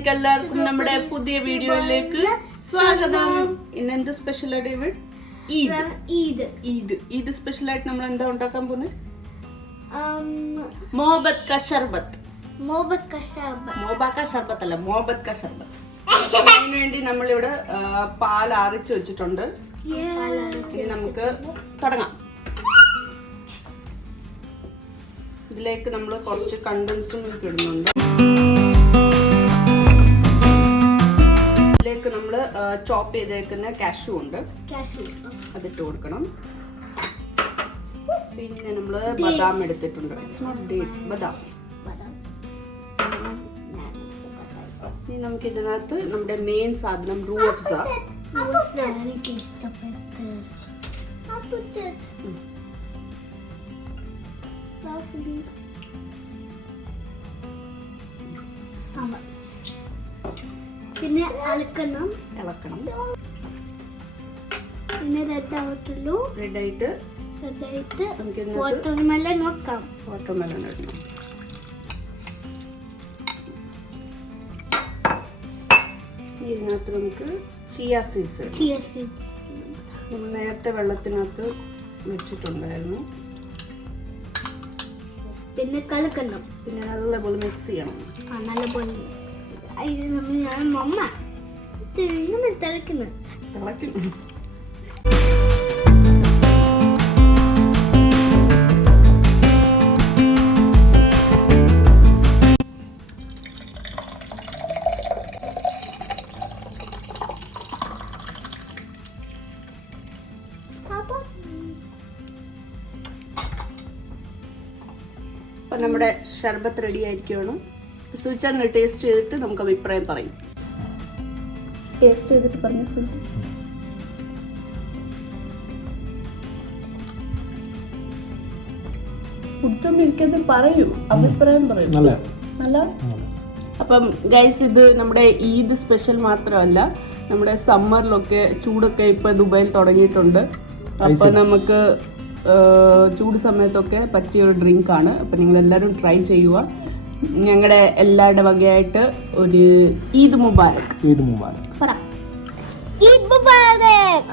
നിങ്ങൾക്ക് എല്ലാവർക്കും നമ്മുടെ പുതിയ വീഡിയോയിലേക്ക് സ്വാഗതം. ഇന്ന് എന്ത് സ്പെഷ്യൽ ആണ് ഡേവിഡ്? ഈദ് സ്പെഷ്യൽ ആയിട്ട് നമ്മൾ എന്താ ഉണ്ടാക്കാൻ പോകുന്നത്? മോഹബത്ത് കാ ശർബത്ത്. അതിനു വേണ്ടി നമ്മളിവിടെ പാൽ ആറിച്ച് വെച്ചിട്ടുണ്ട്. ഇനി നമുക്ക് തുടങ്ങാം. ഇതിലേക്ക് നമ്മൾ കുറച്ച് കണ്ടൻസ്ഡ് മിൽക്ക് ഇടുന്നുണ്ട്. ഇതിലേക്ക് നമ്മൾ ചോപ്പ് ചെയ്തേക്കുന്ന കാഷ്യൂ ഉണ്ട്, അതിട്ട് കൊടുക്കണം. പിന്നെ നമ്മൾ ബദാം എടുത്തിട്ടുണ്ട്. ഇറ്റ്സ് നോട്ട് ഡേറ്റ്സ്, ബദാം. ഇനി നമുക്ക് ഇതിനകത്ത് നമ്മുടെ മെയിൻ സാധനം റൂഹ് അഫ്സ. പിന്നെ ഇളക്കണം. പിന്നെ റെഡായിട്ട് വാട്ടർമെലൺ വെക്കാം. വാട്ടർമെലൺ ഇടണം. ഇതിനകത്ത് നമുക്ക് ചിയ സീഡ്സ് നമ്മൾ നേരത്തെ വെള്ളത്തിനകത്ത് വെച്ചിട്ടുണ്ടായിരുന്നു. പിന്നെ കലക്കണം. പിന്നെ നല്ലപോലെ മിക്സ് ചെയ്യണം. നല്ലപോലെ മമ്മ ഇങ്ങനെ തിളക്കുന്നു. അപ്പൊ നമ്മുടെ ഷർബത്ത് റെഡി ആയിരിക്കുകയാണ്. സുചാറിന് ടേസ്റ്റ് ചെയ്തിട്ട് നമുക്ക് അഭിപ്രായം പറയും. ടേസ്റ്റ് ചെയ്തിട്ട് പറഞ്ഞു. കുടിച്ചോണ്ടിരിക്കുന്നത് പറയൂ, അഭിപ്രായം പറയൂ. നല്ല. അപ്പം ഗൈസ്, ഇത് നമ്മുടെ ഈദ് സ്പെഷ്യൽ മാത്രമല്ല, നമ്മുടെ സമ്മറിലൊക്കെ ചൂടൊക്കെ ഇപ്പൊ ദുബായിൽ തുടങ്ങിയിട്ടുണ്ട്. അപ്പൊ നമുക്ക് ചൂട് സമയത്തൊക്കെ പറ്റിയൊരു ഡ്രിങ്ക് ആണ്. അപ്പം നിങ്ങൾ എല്ലാവരും ട്രൈ ചെയ്യുക. ഞങ്ങളുടെ എല്ലാവരുടെ വകയായിട്ട് ഒരു ഈദ് മുബാരക്.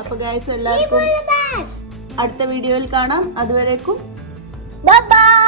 അപ്പൊ ഗൈസ്, എല്ലാവർക്കും അടുത്ത വീഡിയോയിൽ കാണാം. അതുവരേക്കും ബൈ ബൈ.